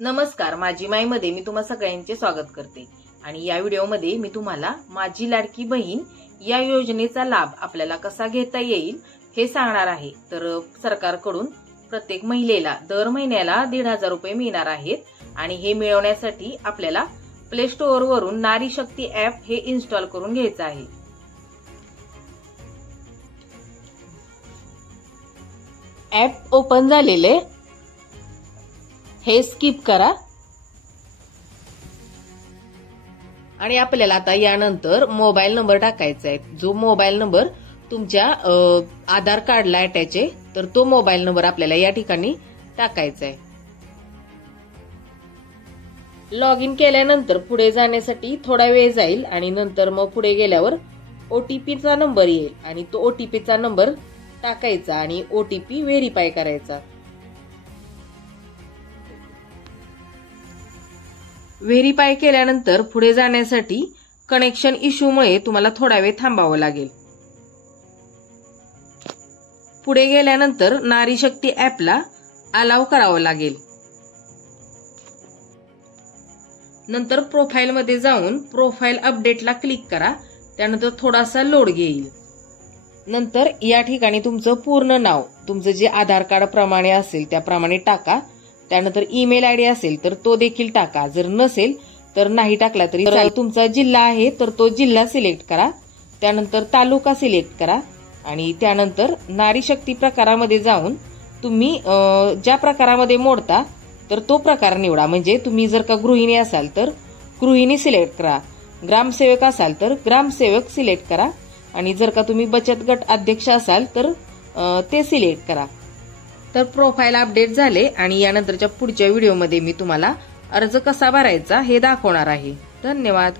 नमस्कार, माझी माईमध्ये मी तुम्हा सगळ्यांचे स्वागत करते आणि या व्हिडिओमध्ये मी तुम्हाला माझी लाडकी बहीण या योजनेचा लाभ आपल्याला कसा घेता येईल हे सांगणार आहे। तर सरकारकडून प्रत्येक महिलेला दर महिन्याला 1,500 रुपये मिळणार आहेत आणि हे मिळवण्यासाठी आपल्याला प्ले स्टोअर वरून नारी शक्ती ऍप हे इन्स्टॉल करून घ्यायचं आहे। ऍप ओपन झालेले हे स्किप करा आणि आपल्याला आता यानंतर मोबाईल नंबर टाकायचा आहे। जो मोबाईल नंबर तुमच्या आधार कार्डला अटॅच आहे तर तो मोबाईल नंबर आपल्याला या ठिकाणी टाकायचा आहे। लॉग इन केल्यानंतर पुढे जाण्यासाठी थोडा वेळ जाईल आणि नंतर मग पुढे गेल्यावर ओटीपीचा नंबर येईल आणि तो ओटीपीचा नंबर टाकायचा आणि ओटीपी व्हेरीफाय करायचा। व्हेरीफाय केल्यानंतर पुढे जाण्यासाठी कनेक्शन इश्यूमुळे तुम्हाला थोडा वेळ थांबावं लागेल। पुढे गेल्यानंतर नारी शक्ती ऍपला अलाव करावं लागेल। नंतर प्रोफाईल मध्ये जाऊन प्रोफाईल अपडेटला क्लिक करा। त्यानंतर थोडासा लोड घेईल। नंतर या ठिकाणी तुमचं पूर्ण नाव, तुमचं जे आधार कार्ड प्रमाणे असेल त्याप्रमाणे टाका। त्यानंतर ईमेल आयडी असेल तर तो देखील टाका। जर नसेल तर नाही टाकला तरी तुमचा जिल्हा आहे तर तो जिल्हा सिलेक्ट करा। त्यानंतर तालुका सिलेक्ट करा आणि त्यानंतर नारी शक्ती प्रकारामध्ये जाऊन तुम्ही ज्या प्रकारामध्ये मोडता तर तो प्रकार निवडा। म्हणजे तुम्ही जर का गृहिणी असाल तर गृहिणी सिलेक्ट करा, ग्रामसेवक असाल तर ग्रामसेवक सिलेक्ट करा आणि जर का तुम्ही बचत गट अध्यक्ष असाल तर ते सिलेक्ट करा। तर प्रोफाईल अपडेट झाले आणि यानंतरच्या पुढच्या व्हिडिओमध्ये मी तुम्हाला अर्ज कसा भरायचा हे दाखवणार आहे। धन्यवाद।